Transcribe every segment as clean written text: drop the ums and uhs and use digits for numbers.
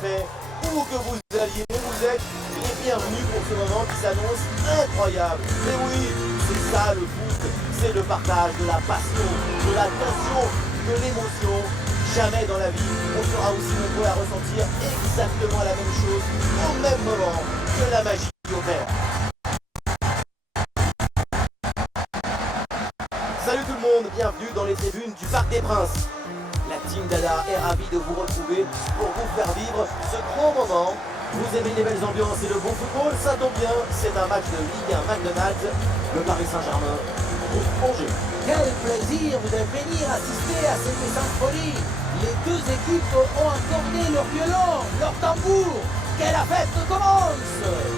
fait, où que vous alliez, vous êtes les bienvenus pour ce moment qui s'annonce incroyable. Mais oui, c'est ça le foot, c'est le partage de la passion, de la tension, de l'émotion. Jamais dans la vie, on sera aussi nombreux à ressentir exactement la même chose au même moment que la magie opère. Salut tout le monde, bienvenue dans les tribunes du Parc des Princes. La team Dada est ravie de vous retrouver pour vous faire vivre ce grand moment. Vous aimez les belles ambiances et le bon football, ça tombe bien, c'est un match de Ligue 1 McDonald's, le Paris Saint-Germain contre Angers. Quel plaisir de venir assister à cette symphonie. Les deux équipes ont accordé leur violon, leur tambour. Que la fête commence.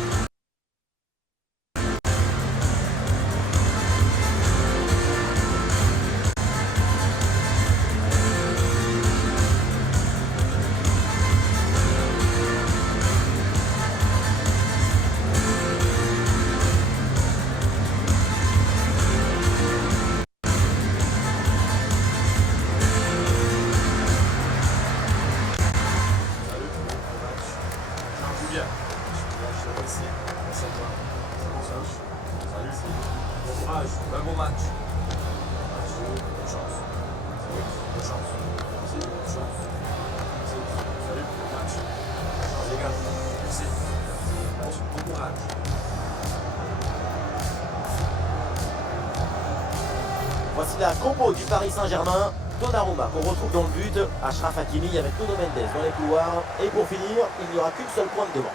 Voici la compo du Paris Saint-Germain. Donnarumma qu'on retrouve dans le but, Achraf Hakimi avec Nuno Mendes dans les couloirs. Et pour finir, il n'y aura qu'une seule pointe devant.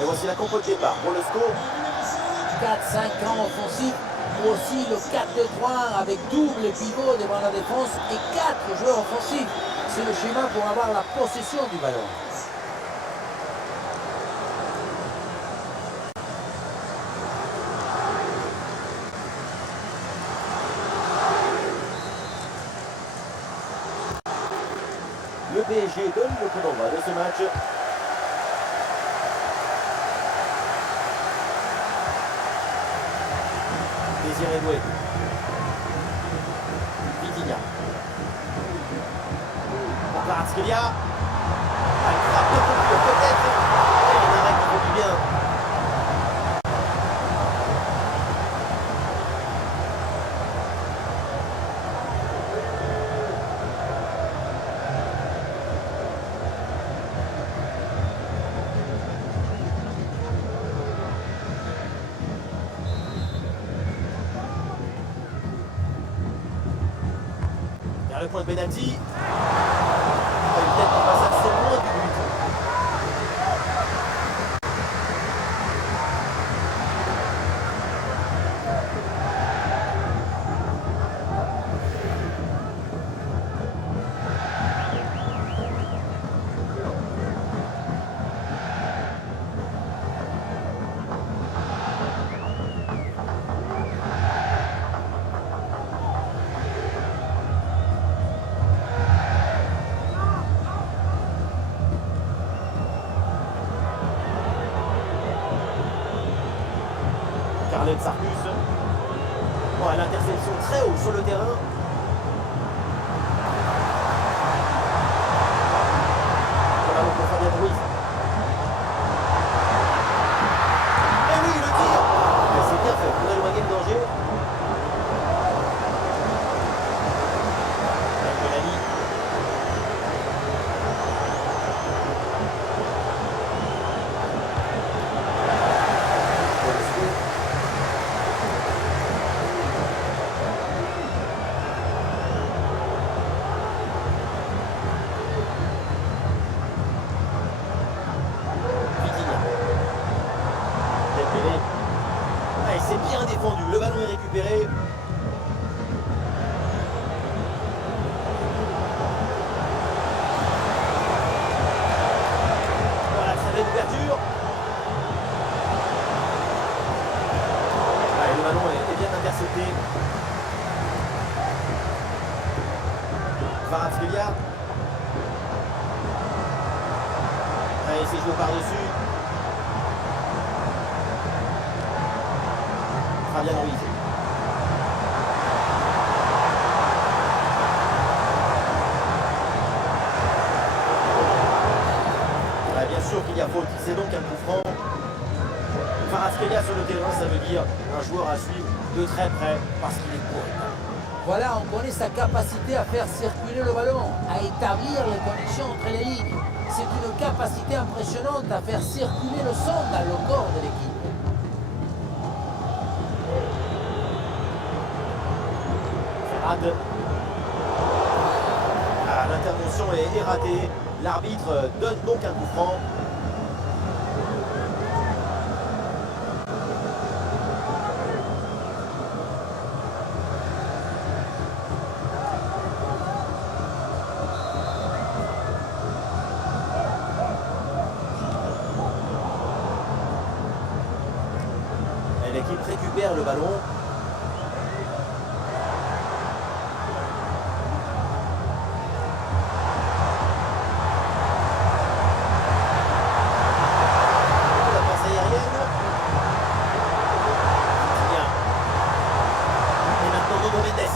Et voici la compo de départ pour le score. 4-5 ans offensifs, ou aussi le 4-2-3 avec double pivot devant la défense et 4 joueurs offensifs. C'est le schéma pour avoir la possession du ballon. Le PSG donne le coup d'envoi de ce match. Désiré Doué. Vitinha. Kvaratskhelia. Elle frappe de couture peut-être. Et un arrêt qui fait du bien. Vers le point de pénalty. Une tête qui passe assez loin du but. Carlet Sarkus. Bon, l'interception très haut sur le terrain. Le ballon pour Fabien Ruiz. Et oui, le tir. Mais c'est bien fait pour éloigner le danger. Avec Melanie. C'est bien défendu, le ballon est récupéré. Voilà, très belle ouverture. Allez, le ballon est bien intercepté. Kvaratskhelia. Allez, c'est joué par-dessus. Fabian Ruiz. Ouais, bien sûr qu'il y a faute, c'est donc un coup franc. Kvaratskhelia sur le terrain, ça veut dire un joueur à suivre de très près parce qu'il est court. Voilà, on connaît sa capacité à faire circuler le ballon, à établir les connexions entre les lignes. C'est une capacité impressionnante à faire circuler le son dans le corps de l'équipe. Ferrad. Ah, l'intervention est ratée. L'arbitre donne donc un coup franc. Et l'équipe récupère le ballon. La passe aérienne. Bien. Et maintenant Nuno Mendes.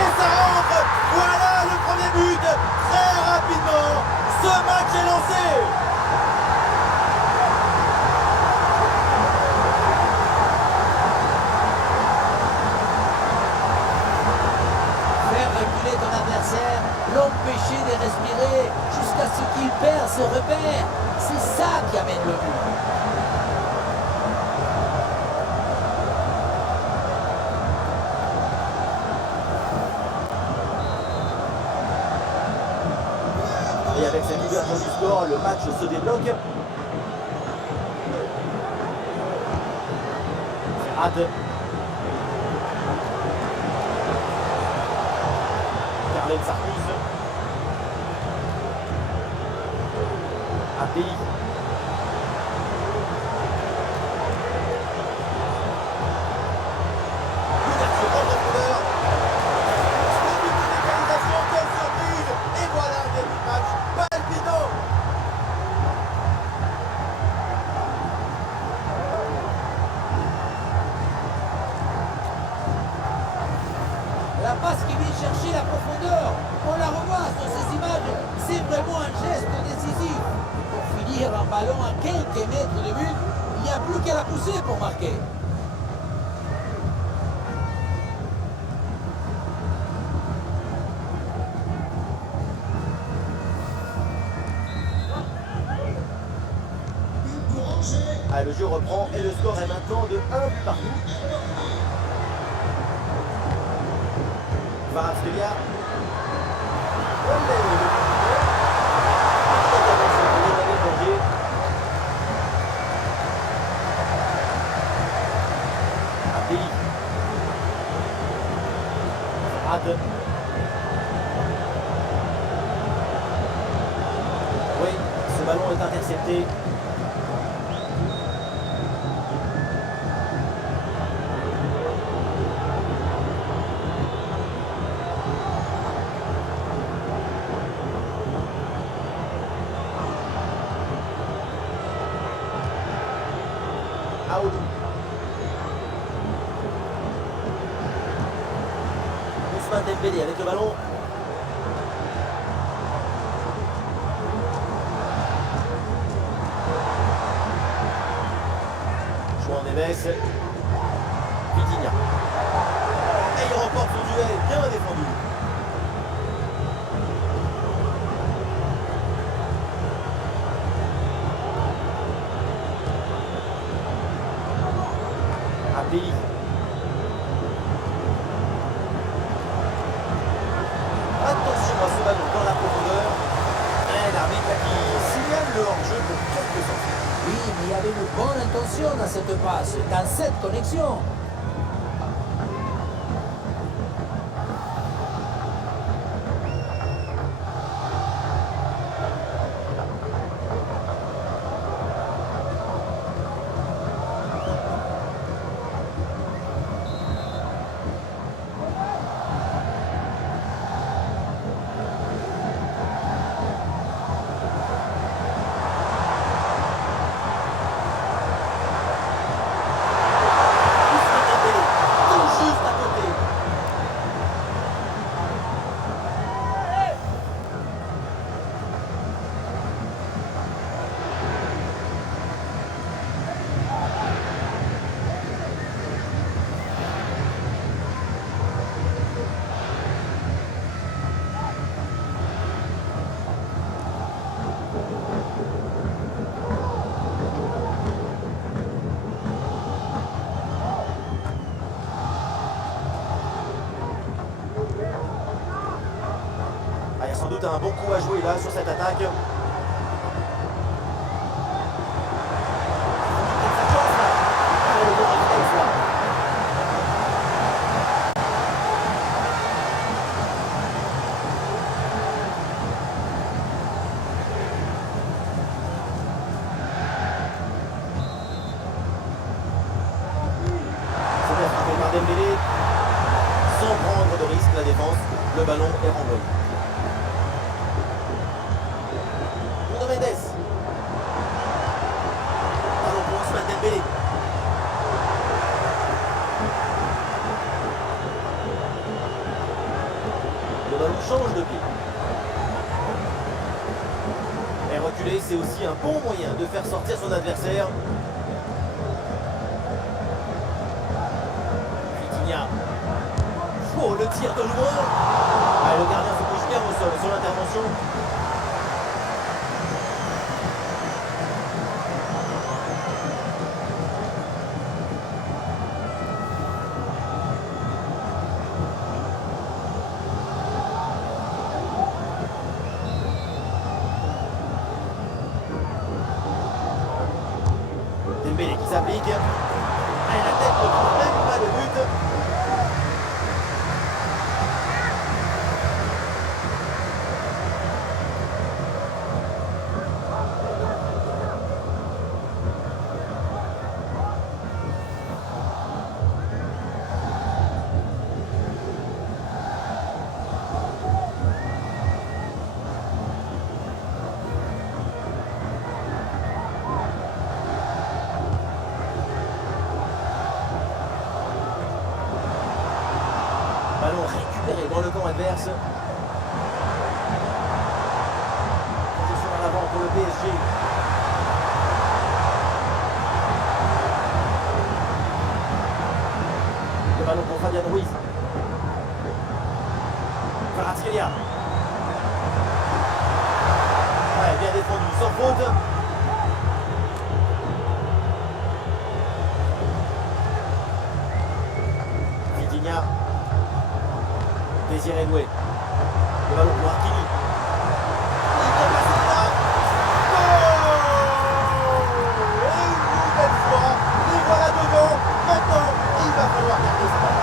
Et ça rentre. Voilà le premier but. Très rapidement, ce match est lancé. Faire reculer ton adversaire, l'empêcher de respirer jusqu'à ce qu'il perd ses repères. C'est ça qui amène le but. Et avec cette ouverture du score, le match se débloque. Ferrad. Carlen Sarkis. Abdi. Ouverture en profondeur. Le but de l'égalisation, quelle surprise. Et voilà un début de match palpitant. La passe qui vient chercher la profondeur, on la revoit sur ces images, c'est vraiment un geste décisif. Pour finir un ballon à quelques mètres de but, il n'y a plus qu'à la pousser pour marquer. Ah, le jeu reprend et le score est maintenant de 1 partout. Kvaratskhelia. Olé, le danger. Abdi. Ferrad. Oui, ce ballon est intercepté. Aoudou. Ousmane Dembélé avec le ballon. João Neves. Vitinha. Et il remporte son duel, bien défendu. Abdi. Attention à ce ballon dans la profondeur. Et l'arbitre qui signale le hors-jeu pour quelques secondes. Oui, mais il y avait une bonne intention dans cette passe, dans cette connexion. sans doute un bon coup à jouer là sur cette attaque. Dembélé, sans prendre de risque la défense, le ballon est renvoyé. Nuno Mendes. Ballon pour Ousmane Dembélé. Le ballon change de pied. Et reculer, c'est aussi un bon moyen de faire sortir son adversaire. Oh, le tir de loin. Ah, le gardien se bouge bien au sol sur l'intervention. Dembélé qui s'applique. Et la tête ne prend même pas de but. Ballon récupéré dans le camp adverse. Position à l'avant pour le PSG. Le ballon pour Fabian Ruiz. Kvaratskhelia. Ouais, bien défendu, sans faute. Vitinha. Désiré Doué. Le ballon pour Hakimi. Il vient passer là. Oh! Et une nouvelle fois, les voilà devant. Maintenant, il va falloir garder sa balle.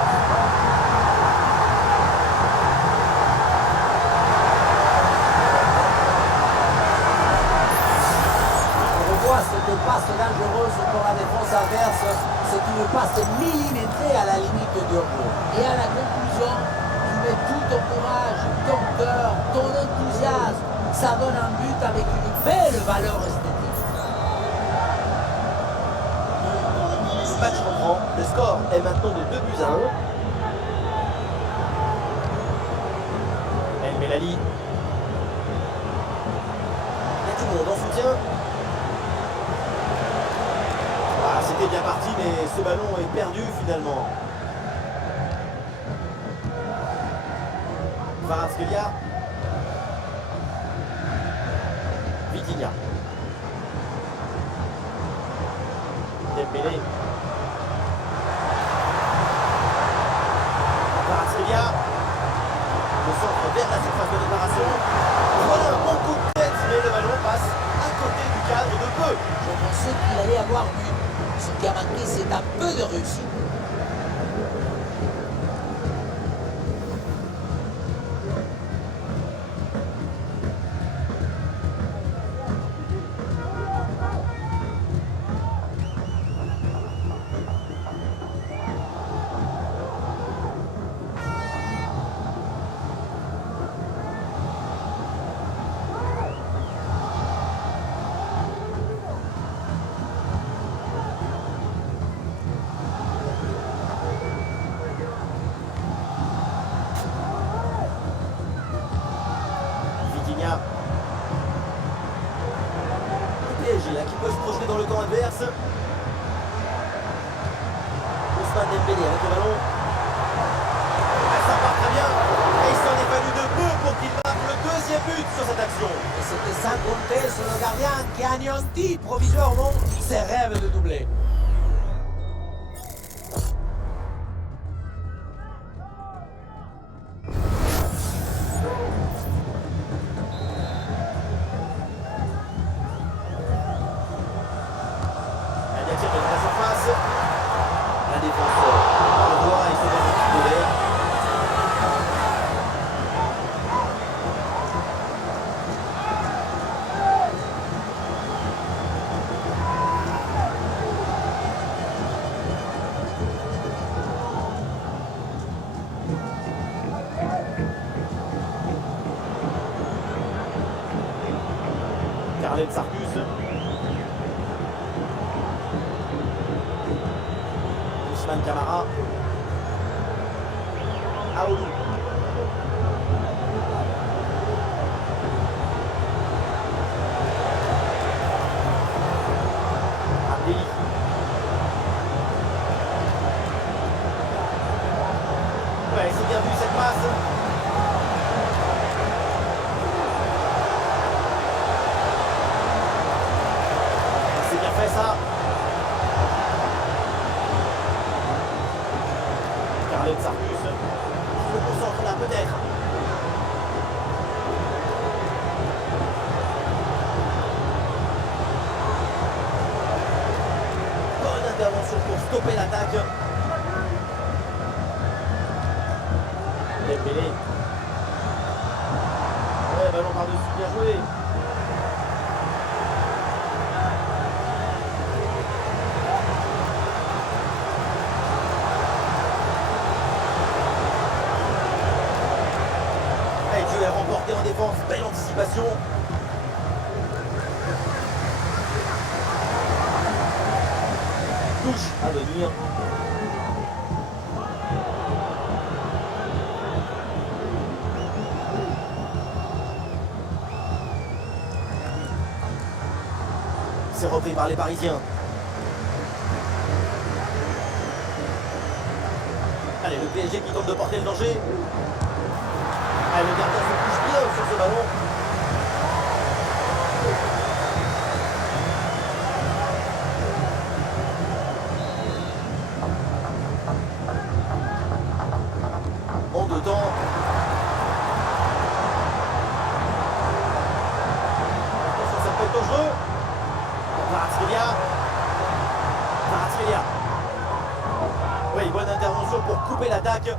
On revoit cette passe dangereuse pour la défense adverse. C'est une passe millimétrée à la limite du hors-jeu. Et à la conclusion, mets tout ton courage, ton cœur, ton enthousiasme. Ça donne un but avec une belle valeur esthétique. Le match reprend. Le score est maintenant de 2-1. El Melali. Il y a tout le monde en soutien. Ah, c'était bien parti, mais ce ballon est perdu finalement. Kvaratskhelia. Vitinha. Dembélé. Kvaratskhelia. Le centre vers la surface de réparation. Voilà un bon coup de tête, mais le ballon passe à côté du cadre de peu. Je pensais qu'il allait avoir but. Ce qui a manqué, c'est un peu de réussite. PSG là, qui peut se projeter dans le camp adverse. Ousmane Dembélé avec le ballon. Ah, ça part très bien. Et il s'en est fallu de peu pour qu'il marque le deuxième but sur cette action. Et c'était sans compter sur le gardien qui anéantit provisoirement ses rêves de doubler. Carlen Sarkus. Ousmane Camara. Aoulou. Abdelli. Ouais, c'est bien vu cette passe. C'est bien fait ça. Carlen Sarkus. Il se concentre là peut-être. Bonne intervention pour stopper l'attaque. Dembélé. Ouais, ballon par-dessus, bien joué. Et Dieu est remporté en défense, belle anticipation. Touche à venir. C'est repris par les Parisiens. Allez, le PSG qui tente de porter le danger. Allez, le gardien se couche bien sur ce ballon. En deux temps. Attention, ça peut être dangereux. Kvaratskhelia. Oui, bonne intervention pour couper l'attaque.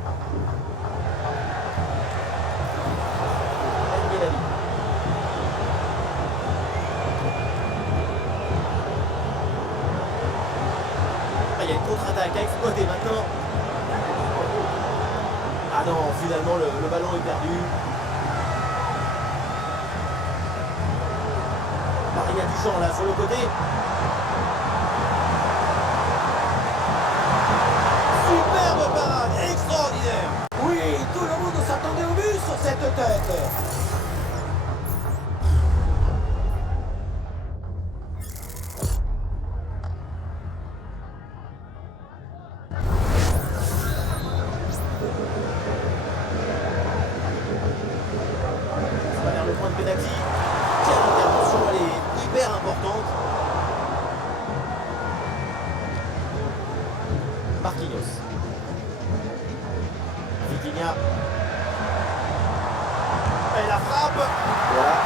Il y a une contre-attaque à exploiter maintenant. Ah non, finalement le ballon est perdu. Il y a du champ là sur le côté. Superbe parade, extraordinaire. Oui, tout le monde s'attendait au but sur cette tête. Ça va vers le point de pénalty. Quelle intervention, elle est hyper importante. Marquinhos. Vitinha. Et la frappe. Voilà.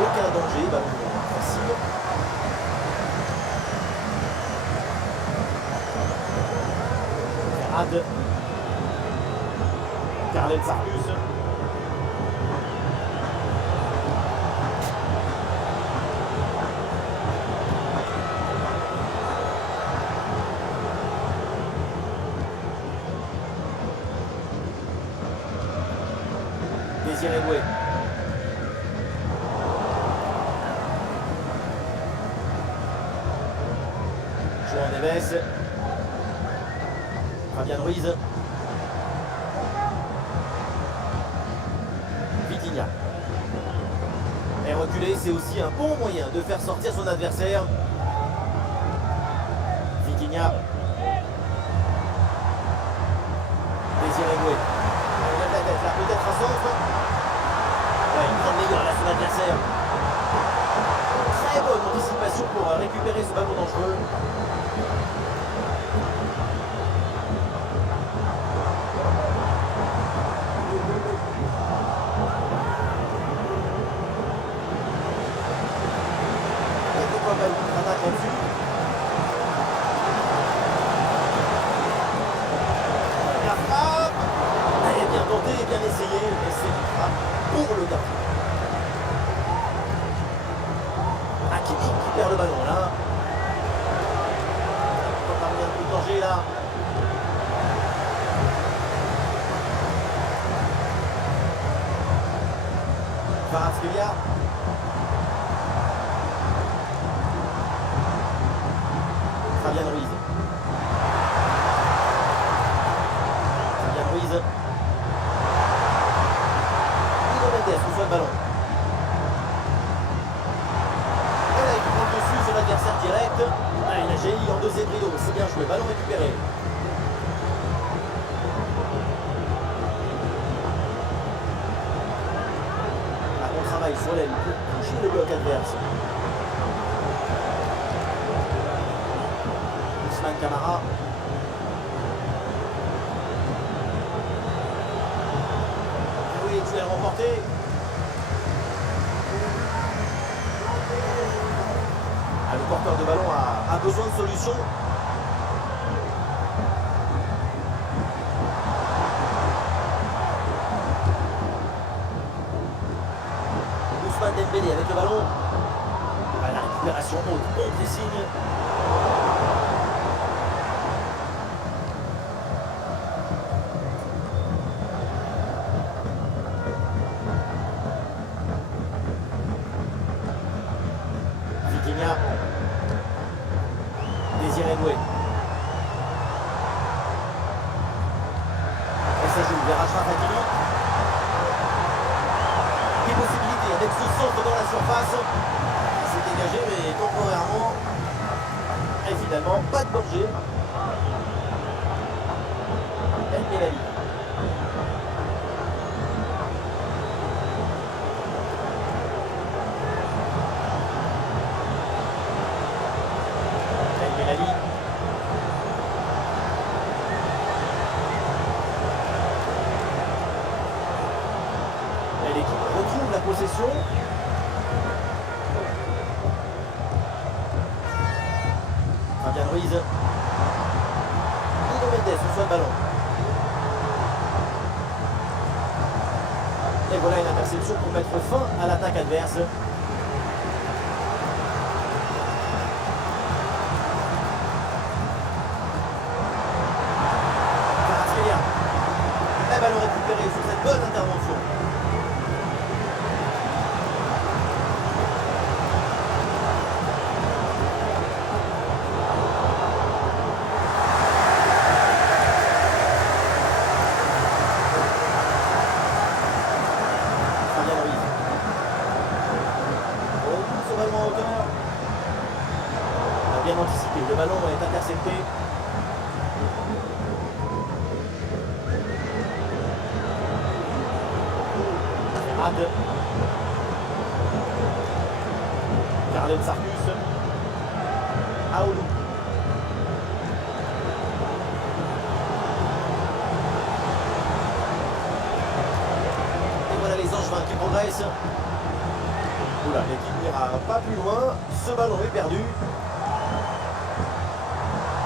Aucun danger. Ballon facile. Ferrad. Carlen Sarkus. Désiré Doué. João Neves. Fabian Ruiz. Vitinha. Et reculer, c'est aussi un bon moyen de faire sortir son adversaire. Vitinha. Désiré Doué. Il lève la tête là, peut-être un centre. Ouais, une grande meilleure là sur l'adversaire. Très bonne anticipation pour récupérer ce ballon dangereux. Et pourquoi pas une contre-attaque là-dessus? La frappe. Elle est bien tentée et bien essayée, mais c'est une frappe pour le gardien. Hakimi qui perd le ballon là. On va revenir plus de danger là. Kvaratskhelia. Fabian Ruiz. Fabian Ruiz. Nuno Mendes reçoit le ballon. Et là, il prend le dessus sur l'adversaire direct. Ah, il a jailli en deuxième rideau. C'est bien joué. Ballon récupéré. On travaille sur l'aile pour toucher le bloc adverse. Ousmane Camara. Oui, tu l'as remporté. Ah, le porteur de ballon a besoin de solutions. Ousmane Dembélé avec le ballon. Ah, la récupération haute, bon pressing. Vitinha. Désiré Doué. Et ça joue vers Achraf Hakimi. Des possibilités avec ce centre dans la surface. Il s'est dégagé mais temporairement. Et finalement, pas de danger. El Melali. El Melali. Et l'équipe retrouve la possession. Fabian Ruiz. Nuno Mendes reçoit le ballon. Et voilà une interception pour mettre fin à l'attaque adverse. Kvaratskhelia. Le ballon récupéré sur cette bonne intervention. Fabian Ruiz. Oh, ce ballon en hauteur. On a bien anticipé. Le ballon est intercepté. Rade. Carlen Sarkus. Aoulou. Et voilà les Angevins qui progressent. Oula, l'équipe n'ira pas plus loin. Ce ballon est perdu.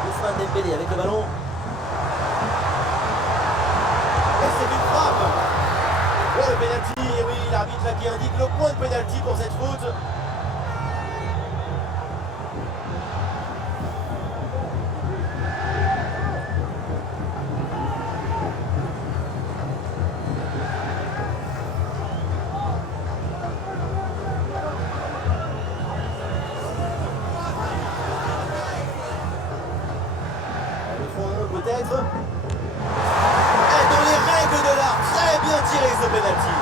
Ousmane Dembélé avec le ballon. Et c'est une frappe. Oh, le pénalty, et oui, l'arbitre là qui indique le point de pénalty pour cette faute. Le fond peut-être. Et dans les règles de l'art, très bien tiré ce pénalty.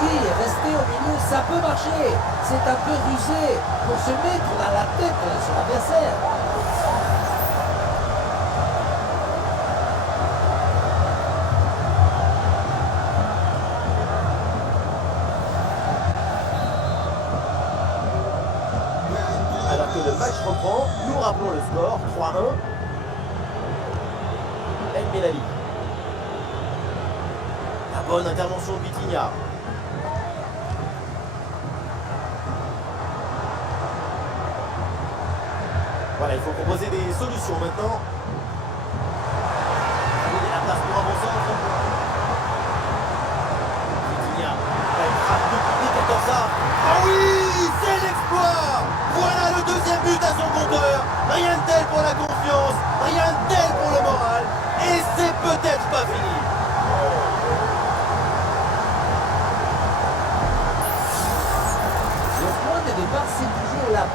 Oui, rester au milieu, ça peut marcher. C'est un peu rusé pour se mettre dans la tête de son adversaire. Alors que le match reprend, nous rappelons le score, 3-1. El Melali. La bonne intervention de Vitinha. Voilà, il faut proposer des solutions maintenant. Oui, il y a la place pour un bon centre. Vitinha. Là, il frappe depuis 14 ans. Ah oui, c'est l'exploit. Voilà le deuxième but à son compteur. Rien de tel pour la confiance, rien de tel pour le moral. Et c'est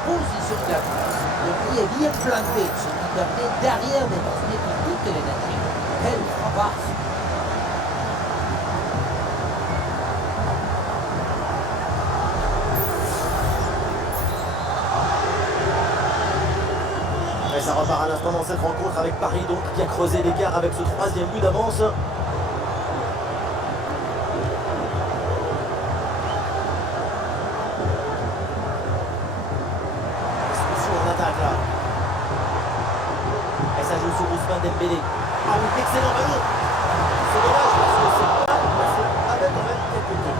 position de la piste. Le pied est bien planté, ce qui permet derrière de transmettre toute l'énergie. Quelle frappasse! Et ça repart à l'instant dans cette rencontre avec Paris donc qui a creusé l'écart avec ce troisième but d'avance. Expulsion en attaque là. Et ça joue sur Ousmane Dembélé. Ah oui, excellent ballon. C'est dommage parce que c'est pas passé avec quand même quelques buts.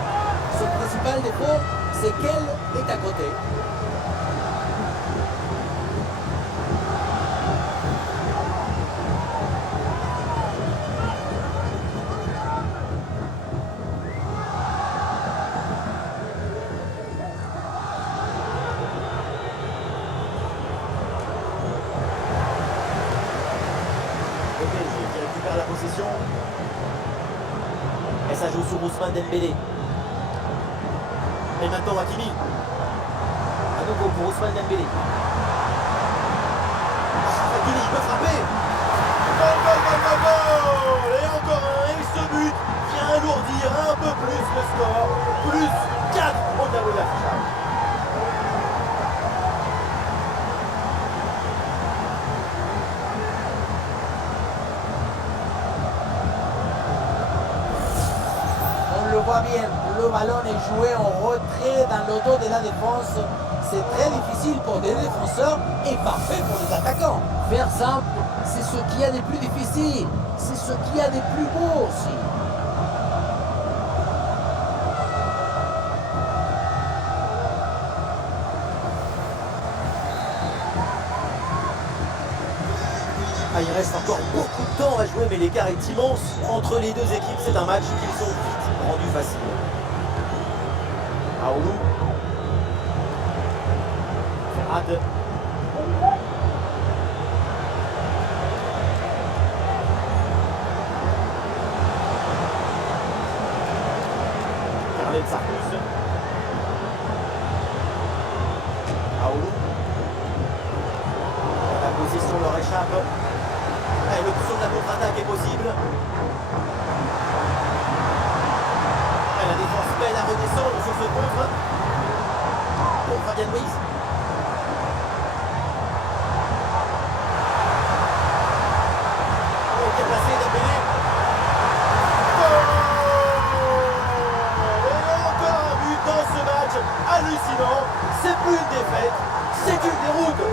Son principal défaut, c'est qu'elle est à côté. Le PSG qui récupère la possession. Et ça joue sur Ousmane Dembélé. Et maintenant Hakimi. À nouveau pour Ousmane Dembélé. Hakimi il peut frapper. Goal, goal, goal, goal, goal. Et encore un. Et ce but vient alourdir un peu plus le score. Plus 4 au tableau d'affichage. On le voit bien, le ballon est joué en retrait dans le dos de la défense. C'est très difficile pour des défenseurs et parfait pour les attaquants. Faire simple, c'est ce qu'il y a de plus difficile. C'est ce qu'il y a de plus beau aussi. Ah, il reste encore beaucoup de temps à jouer, mais l'écart est immense entre les deux équipes. C'est un match qu'ils ont vite rendu facile. Aoulou. Ferrad. Carlet Sarkus. Aoulou. La position leur échappe. Et l'option de la contre-attaque est possible. Et la défense peine à redescendre sur ce contre. Pour Fabien Ruiz. Et bien placé Dembélé. Goal! Et encore un but dans ce match hallucinant. C'est plus une défaite, c'est une déroute.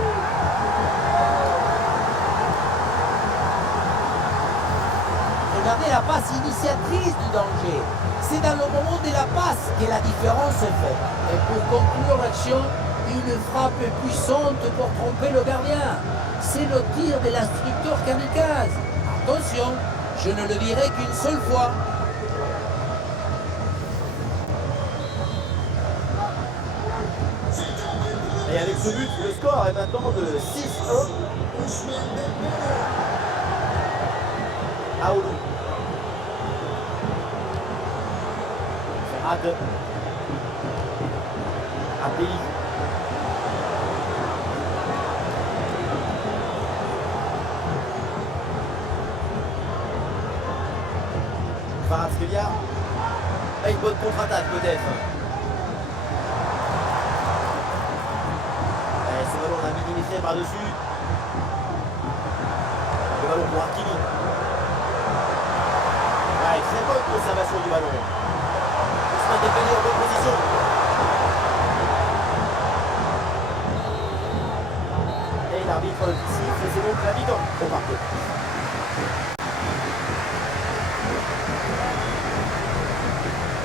Regardez la passe initiatrice du danger. C'est dans le moment de la passe que la différence est faite. Et pour conclure l'action, une frappe puissante pour tromper le gardien. C'est le tir de l'instructeur kamikaze. Attention, je ne le dirai qu'une seule fois. Et avec ce but, le score est maintenant de 6-1. Aoulou. Ferrad. Abdelli. Kvaratskhelia. Et une bonne contre-attaque peut-être. Et ce ballon on a minimisé par-dessus. Le ballon pour Hakimi. Ouais, très bonne conservation du ballon. Ousmane Dembélé en bonne position. Et l'arbitre siffle et c'est donc la mi-temps au parquet.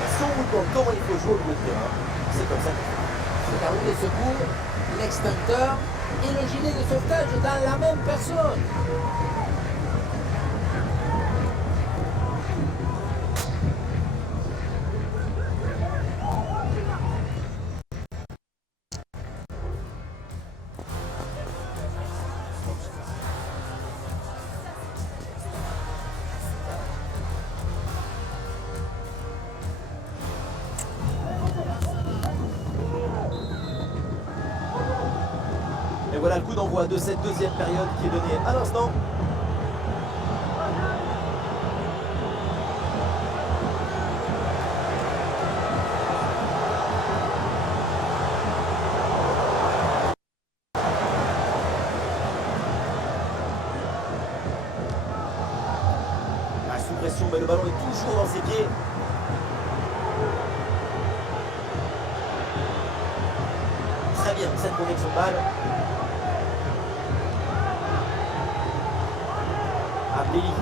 Si on vous demande comment il faut jouer au milieu de terrain, c'est comme ça. C'est la roue de secours, l'extincteur et le gilet de sauvetage dans la même personne. Voilà le coup d'envoi de cette deuxième période qui est donné à l'instant. Sous pression, mais le ballon est toujours dans ses pieds. Très bien cette connexion de balle. Abdelli.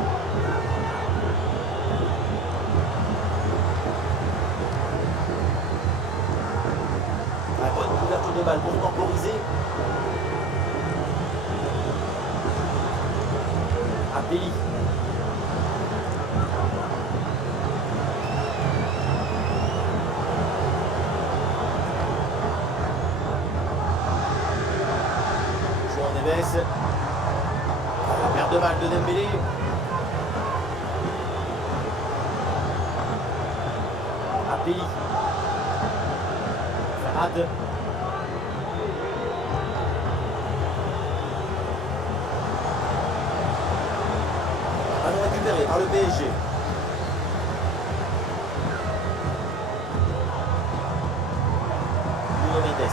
La bonne couverture de balle pour temporiser. Abdelli. Neves. La perte de balle de Dembélé. Abdelli. Ferrad. Ballon récupéré par le PSG. Nuno Mendes.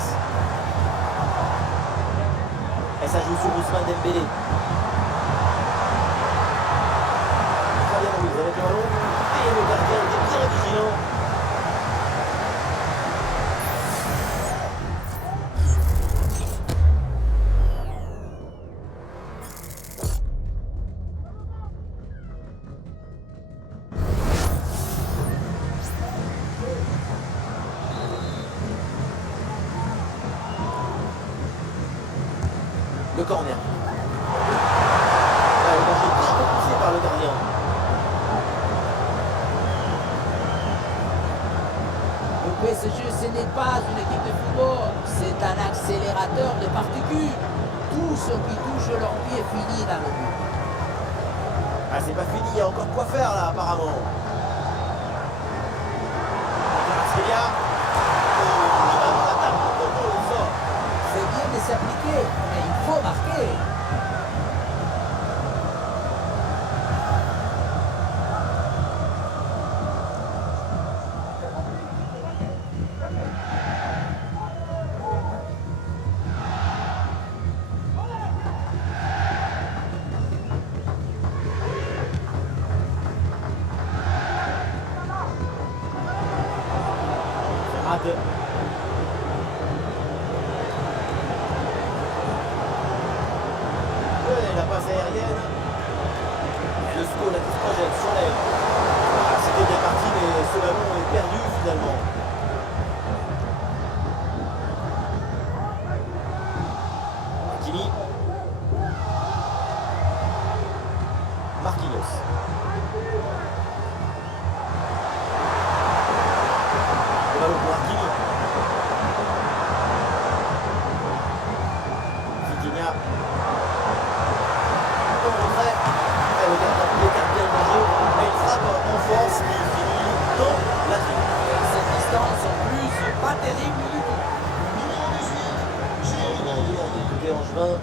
Et ça joue sur Ousmane Dembélé. Fabien Ruiz avec le ballon. Et le gardien était bien vigilant. Le corner. Le danger bien repoussé par le gardien. Le PSG, ce n'est pas une équipe de football, c'est un accélérateur de particules. Tout ce qui touche leur pied finit dans le but. Ah, c'est pas fini, il y a encore quoi faire là apparemment. Marseilla. C'est bien de s'appliquer, mais il faut marquer. Ferrad. La passe aérienne. Et le score qui se projette sur l'aile. Ah, c'était bien parti, mais ce ballon est perdu finalement. Hakimi. Marquinhos. Le ballon pour Hakimi. Vitinha. Le gardien de jeu, mais il frappe en force et il finit dans la tribune. Cette distance en plus, pas terrible du tout. Changement de ordre du côté angevin.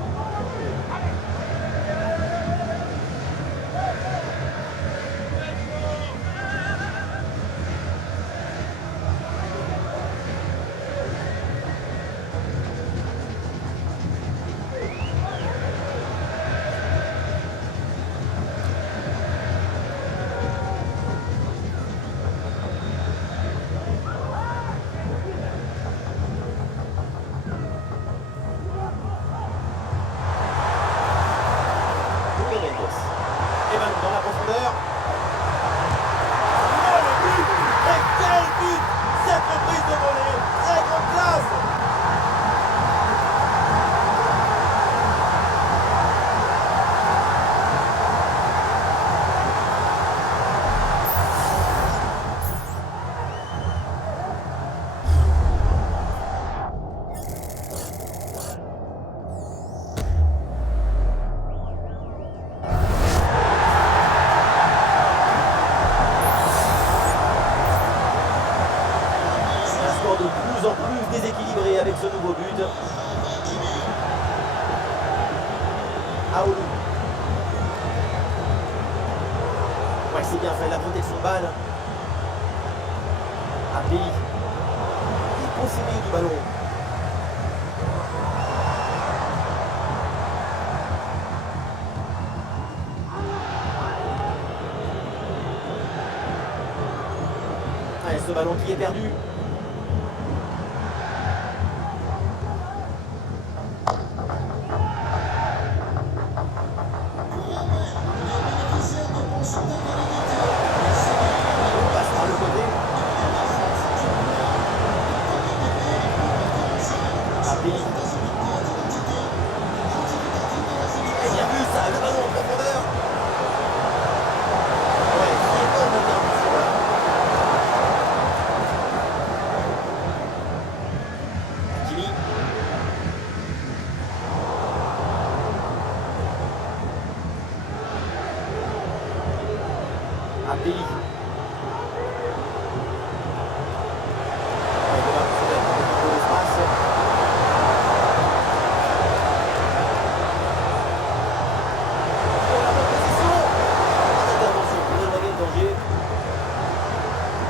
Et maintenant dans la profondeur. Oh le but! Et quel but! Cette reprise de volée! Très grande classe! De plus en plus déséquilibré avec ce nouveau but. c'est bien fait, la protection de balle. Abdi. Dépossédé du ballon. Allez, ce ballon qui est perdu.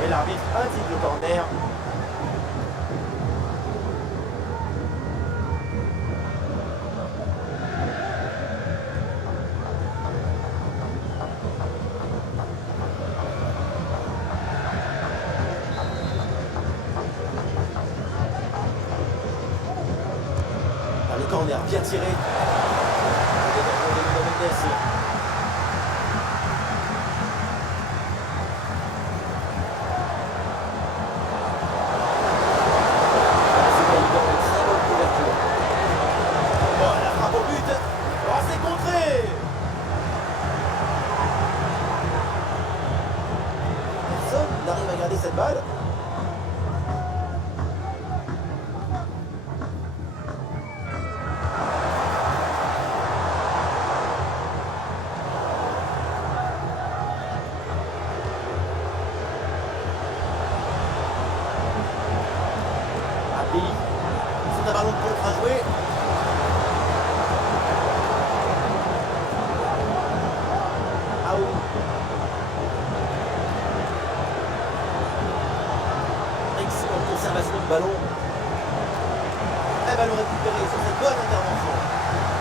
Et l'arbitre indique le corner. Le corner bien tiré. N'arrive à garder cette balle. Abdi, c'est un ballon de contre à jouer. Ah oui. Excellente conservation du ballon. Et ballon récupéré sur cette bonne intervention.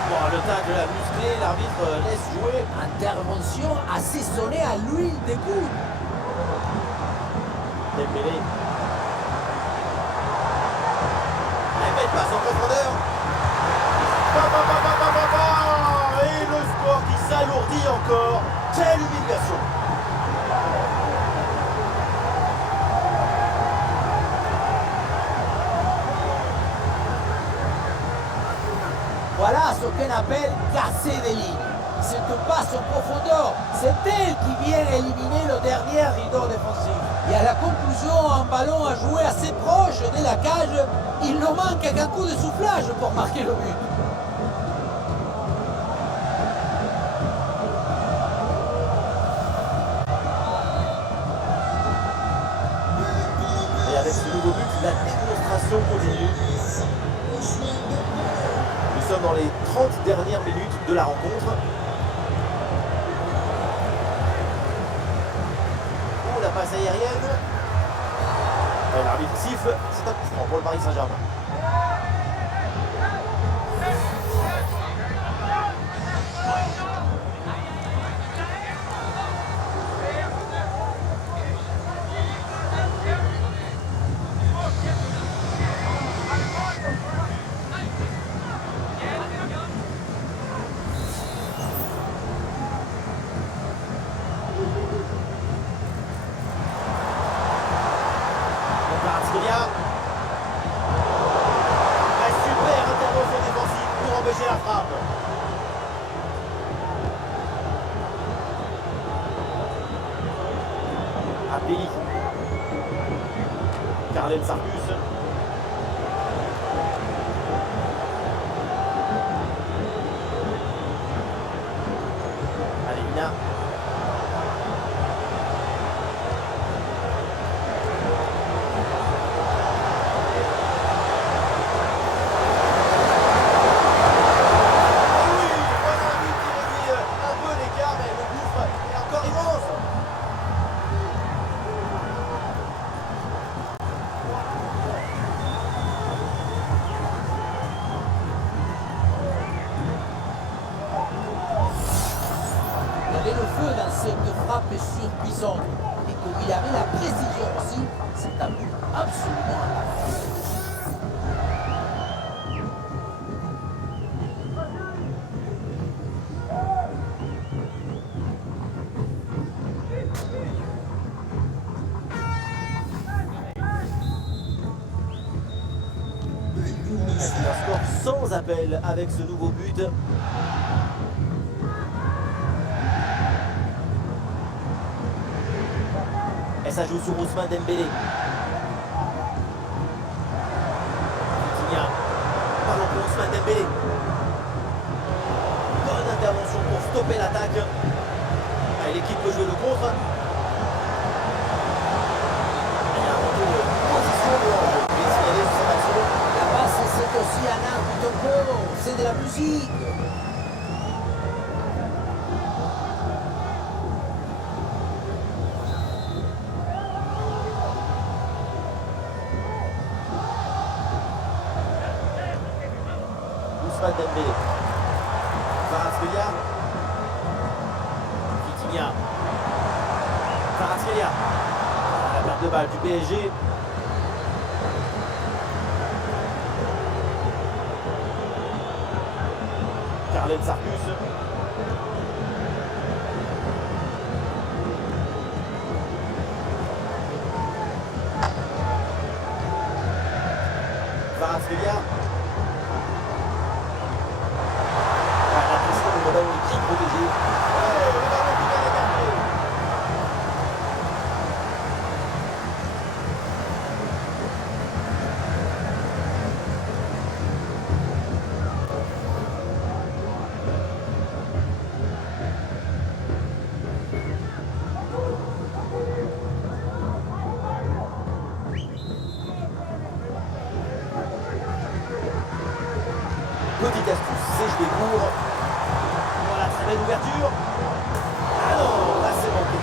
Bon, le tacle a musclé, l'arbitre laisse jouer. Intervention assaisonnée à l'huile d'égout. Dembélé. Elle met passe en profondeur. Et le score qui s'alourdit encore. Quelle humiliation. Voilà ce qu'on appelle casser des lignes. Cette passe en profondeur, c'est elle qui vient éliminer le dernier rideau défensif. Et à la conclusion, un ballon à jouer assez proche de la cage, il ne manque qu'un coup de soufflage pour marquer le but. Et avec ce nouveau but, la démonstration continue. Nous sommes dans les 30 dernières minutes de la rencontre. Oh, la passe aérienne. L'arbitre siffle, c'est un coup franc pour le Paris Saint-Germain. Super intervention défensive pour empêcher la frappe. Abdi. Carlen Sargus. Alevina. le feu dans cette frappe surpuissante. Et comme il avait la précision aussi, c'est un but absolument imparfait. C'est un score sans appel avec ce nouveau but. Et ça joue sur Ousmane Dembélé. Vitinha. Ballon pour Ousmane Dembélé. Bonne intervention pour stopper l'attaque. Allez, l'équipe peut jouer le contre. Il y a un retour de position pour les signaler sur cette action. La basse, c'est aussi un art du tempo, c'est de la musique. Ousmane Dembélé. Kvaratskhelia. Vitinha. Kvaratskhelia. La perte de balle du PSG. Carlen Sarkus. Kvaratskhelia. L'impression que le ballon est bien protégé. Ouais, le ballon qui vient écarté. Petite astuce, c'est je vais court. Voilà, très belle ouverture. Ah non, là c'est manqué.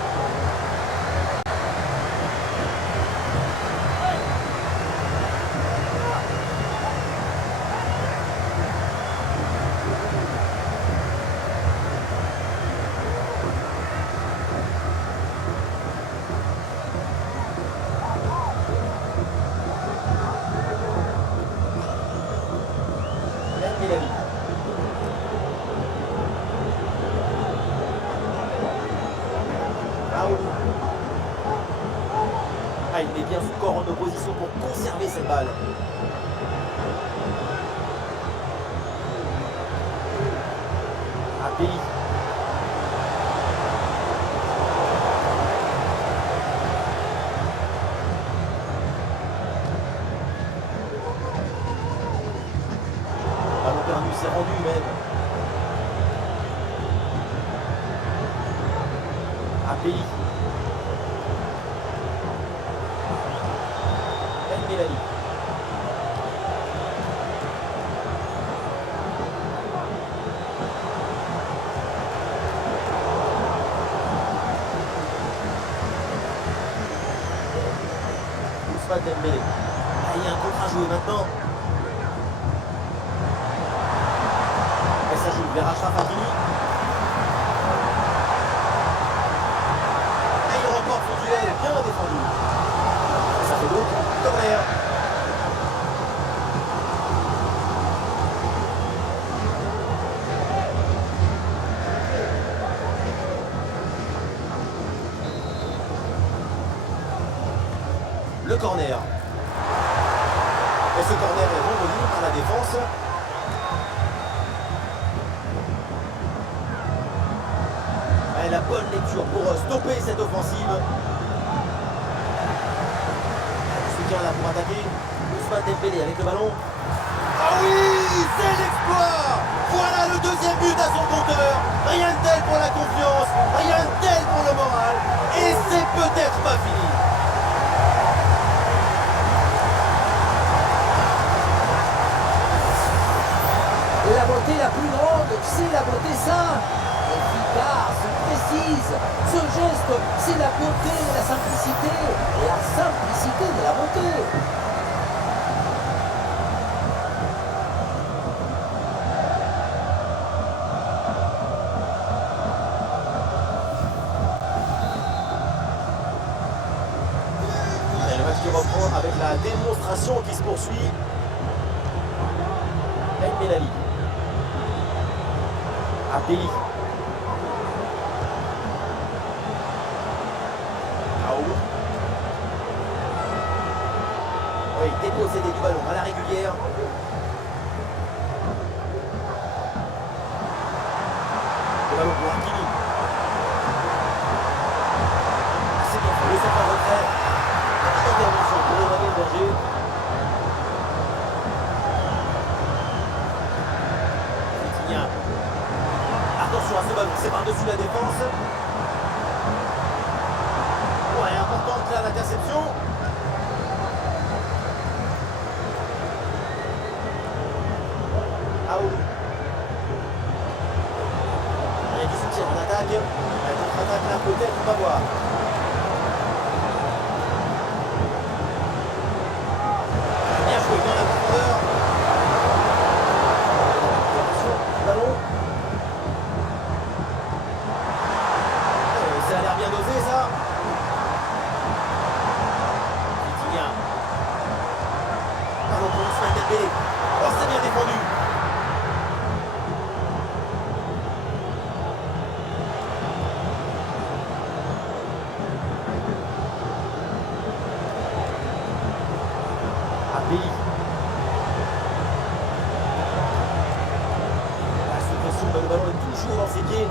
Milani. Raoul. Ah, il met bien son corps en opposition pour conserver cette balle. Ah, Pays. Ballon perdu, c'est rendu même. À Pays. Ben Milani. Ousmane Dembélé. Ah, il y a un contre à jouer maintenant. Et ça joue vers Achraf Hakimi. Et il remporte son duel, bien défendu. Et ça fait donc corner. Le corner. Et ce corner est revenu par la défense. Et la bonne lecture pour stopper cette offensive. Soutien là pour attaquer. Ousmane Dembélé avec le ballon. Ah oui, c'est l'exploit. Voilà le deuxième but à son compteur. Rien de tel pour la confiance, rien de tel pour le moral. Et c'est peut-être pas fini. La beauté la plus grande, c'est la beauté simple, efficace, précise. Ce geste, c'est la beauté de la simplicité et la simplicité de la beauté. la démonstration qui se poursuit. El Melali. Abdelli. Aoulou. Oui, dépossédé du ballon à la régulière. Le ballon pour Hakimi. C'est bien fait, le centre en retrait. Petite intervention pour éloigner le danger. Vitinha. Attention à ce ballon, c'est par-dessus la défense. Ouais, importante là l'interception. Aoulou. Il y a du soutien en attaque. La contre-attaque là peut-être, on va voir. Bien joué dans la profondeur. Attention, ballon. Ça a l'air bien dosé ça. Vitinha. Ballon pour Ousmane Dembélé. Oh, c'est bien défendu. Abdelli. La sous-pression, le ballon est toujours dans ses pieds.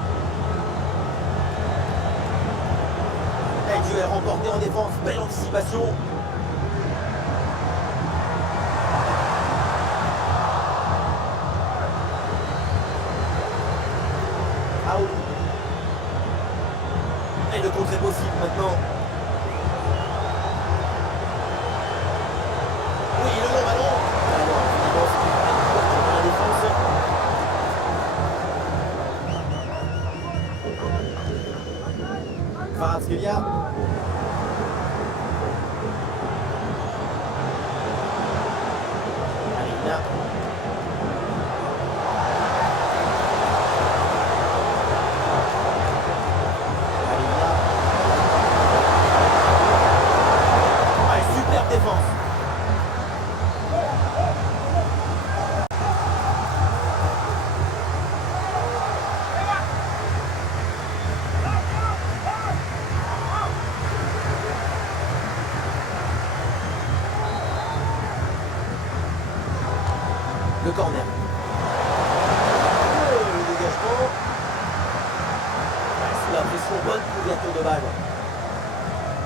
Et duel remporté en défense, belle anticipation. Aoulou. Et le contre est possible maintenant. Oui, le long ballon. Alors, finalement, c'est une belle couverture dans la défense. Kvaratskhelia. Alina. Alina. Ah, superbe défense. Le corner. Le dégagement. Ouais, sous la pression, bonne couverture de balle.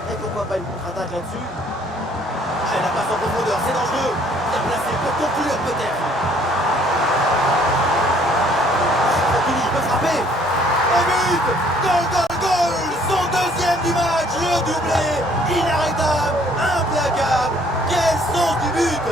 Et pourquoi pas une contre-attaque là-dessus. Ah, la passe en profondeur, c'est dangereux. Bien placé pour conclure peut-être. Hakimi peut frapper. Et but. Goal, goal, goal. Son deuxième du match. Le doublé. Inarrêtable. Implacable. Quel sens du but.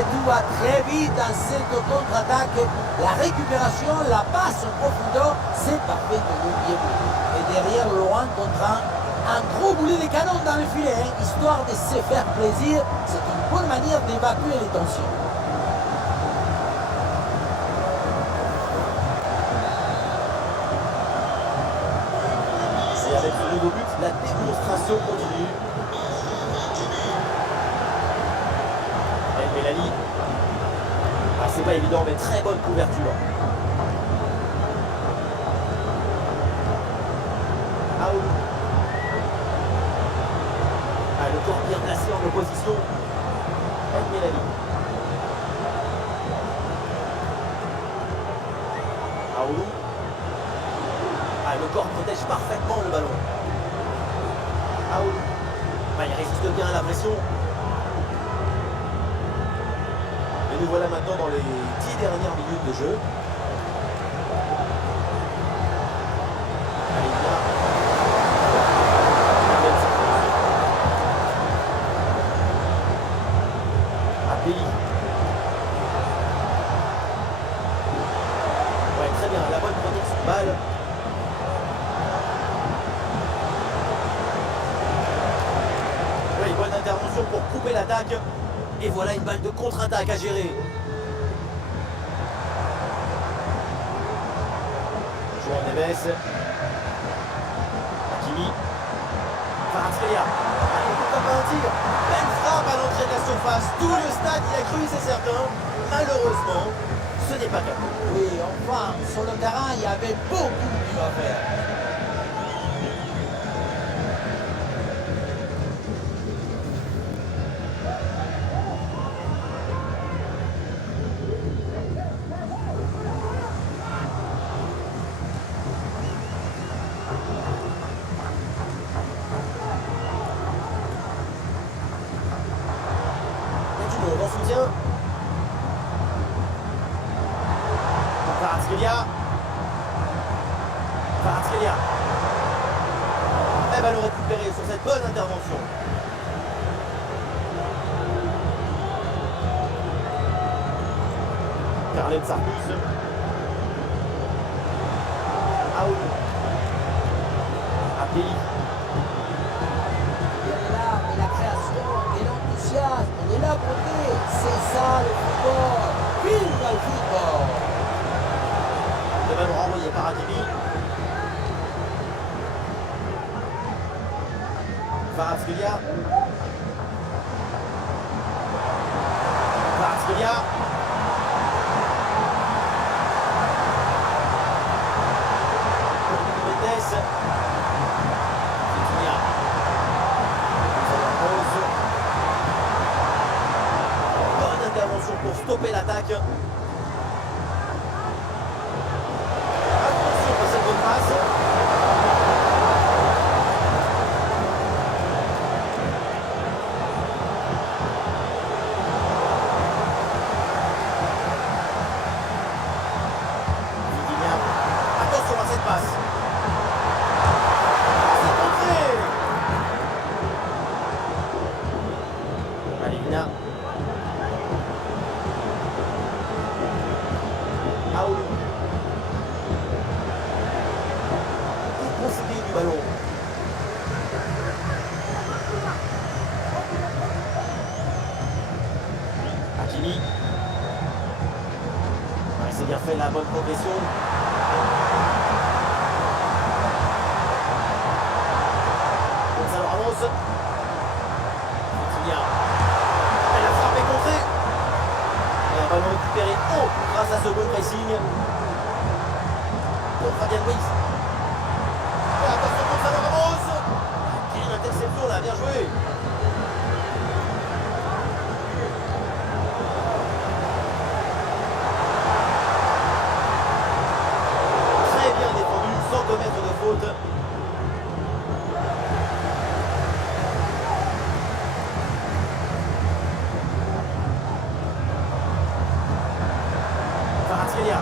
Tout va très vite dans cette contre-attaque. La récupération, la passe en profondeur, c'est parfaitement bien voulu. Et derrière, Laurent Contran, un gros boulet de canon dans le filet, hein, histoire de se faire plaisir. C'est une bonne manière d'évacuer les tensions. Et avec ce nouveau but, la démonstration continue. El Melali. Ah, c'est pas évident, mais très bonne couverture. Aoulou. Ah, le corps bien placé en opposition. El Melali. Aoulou. Ah, le corps protège parfaitement le ballon. Aoulou. Ah, il résiste bien à la pression. Et nous voilà maintenant dans les 10 dernières minutes de jeu. Allez, bien. Abdelli. Ouais, très bien, la bonne protection de balle. Oui, bonne intervention pour couper l'attaque. Et voilà une balle de contre-attaque à gérer. João Neves. Hakimi. Kvaratskhelia. Allez, pourquoi pas un tir? Belle frappe à l'entrée de la surface. Tout le stade y a cru, c'est certain. Malheureusement, ce n'est pas capable. Oui, enfin, sur le terrain, il y avait beaucoup mieux à faire. En soutien. Kvaratskhelia. Kvaratskhelia. Et ballon récupéré sur cette bonne intervention. Karlen Sarkus. Aoulou. Abdelli. Il y a l'art et la création et l'enthousiasme et la beauté. C'est ça le football. Vive le football! Le ballon renvoyé par Hakimi. Kvaratskhelia. Kvaratskhelia. Mendes. Vitinha. Bonne intervention pour stopper l'attaque. Attention à cette bonne passe. Vitinha. Attention à cette passe. C'est contré. Alivina. Aoulou. Profiter du ballon. Hakimi. Ouais, c'est bien fait la bonne progression. Gonzalo Ramos. Vitinha. Et la frappe est contrée. Et un ballon récupéré haut grâce à ce bon pressing. Pour Fabien Ruiz. Et attention Gonzalo Ramos. Quelle interception là, bien joué. Très bien défendu, sans commettre de faute. Kvaratskhelia.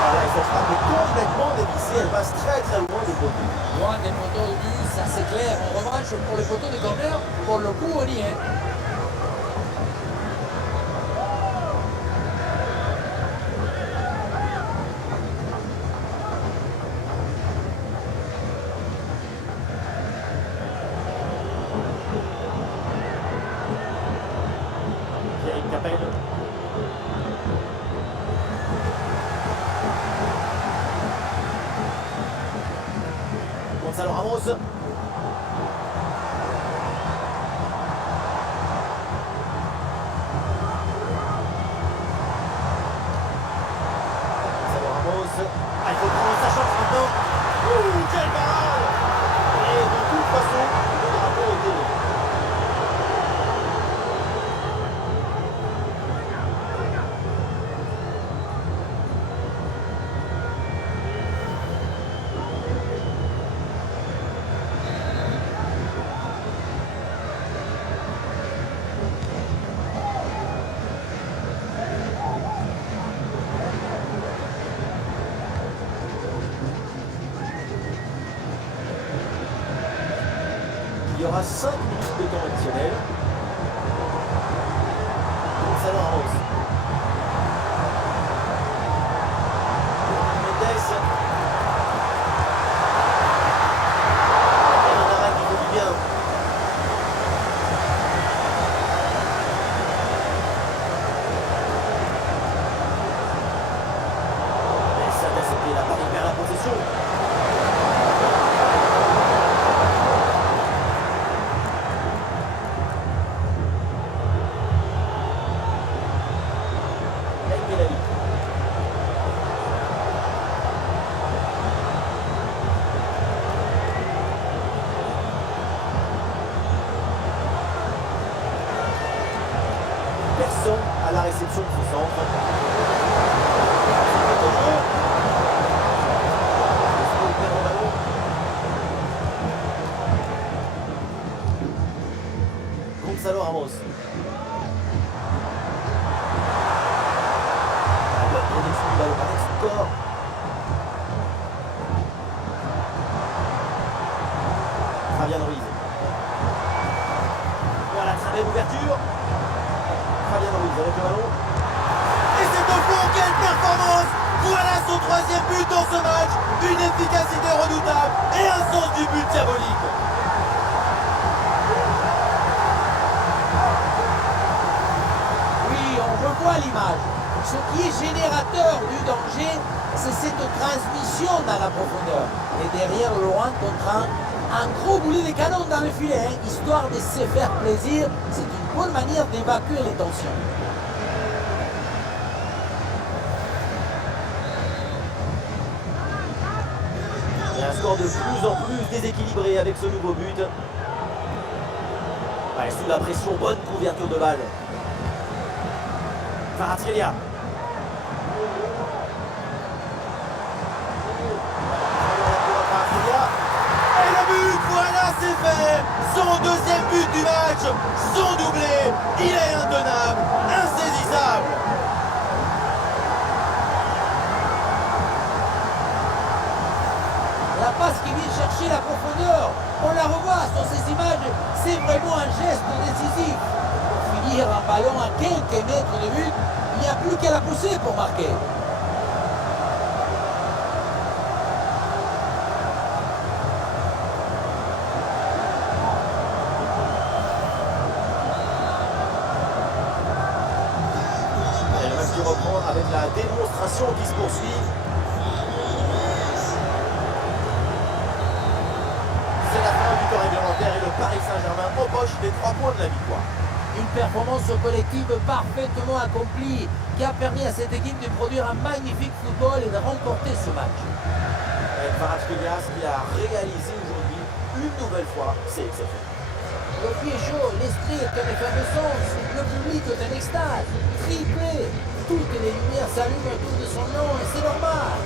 Voilà, et cette frappe est complètement dévissée, elle passe très très loin du côté. Loin des poteaux de but, ça c'est clair. En revanche, pour les poteaux de corner, pour le coup, on y est. Pierre Capel. Gonzalo Ramos. Gonzalo Ramos. Ah, il faut prendre sa chance maintenant. Ouh, quelle parade! Et de toute façon, le drapeau est élevé. Il y aura 5 minutes de temps additionnel. Gonzalo Ramos. Mendes. Et un arrêt qui fait du bien. Et ça intercepté, la Paris perd la possession. réception de ce centre. C'est au jeu. Il perd le ballon. Gonzalo Ramos. La bonne protection du ballon avec son corps. Fabian Ruiz. Voilà, très belle ouverture. Fabian Ruiz avec le ballon. Et c'est au fond, quelle performance! Voilà son troisième but dans ce match. Une efficacité redoutable et un sens du but diabolique. Oui, on revoit l'image. Ce qui est générateur du danger, c'est cette transmission dans la profondeur. Et derrière, Laurent contre un gros boulet de canon dans le filet, hein, histoire de se faire plaisir. C'est une bonne manière d'évacuer les tensions. Et un score de plus en plus déséquilibré avec ce nouveau but. Ouais, sous la pression, bonne couverture de balle. Kvaratskhelia. Et le but, voilà, c'est fait. Son deuxième but du match, son doublé. Il est intenable, insaisissable. La passe qui vient chercher la profondeur, on la revoit sur ces images, c'est vraiment un geste décisif. Pour finir un ballon à quelques mètres de but, il n'y a plus qu'à la pousser pour marquer. Et le match qui reprend avec la démonstration qui se poursuit. C'est la fin du temps réglementaire et le Paris Saint-Germain empoche les 3 points de la victoire. Une performance collective parfaitement accomplie qui a permis à cette équipe de produire un magnifique football et de remporter ce match. Et Kvaratskhelia, ce qu'il a réalisé aujourd'hui, une nouvelle fois, c'est exceptionnel. Le pied chaud, l'esprit est en effervescence, le public est en extase, triplé, toutes les lumières s'allument autour de son nom et c'est normal.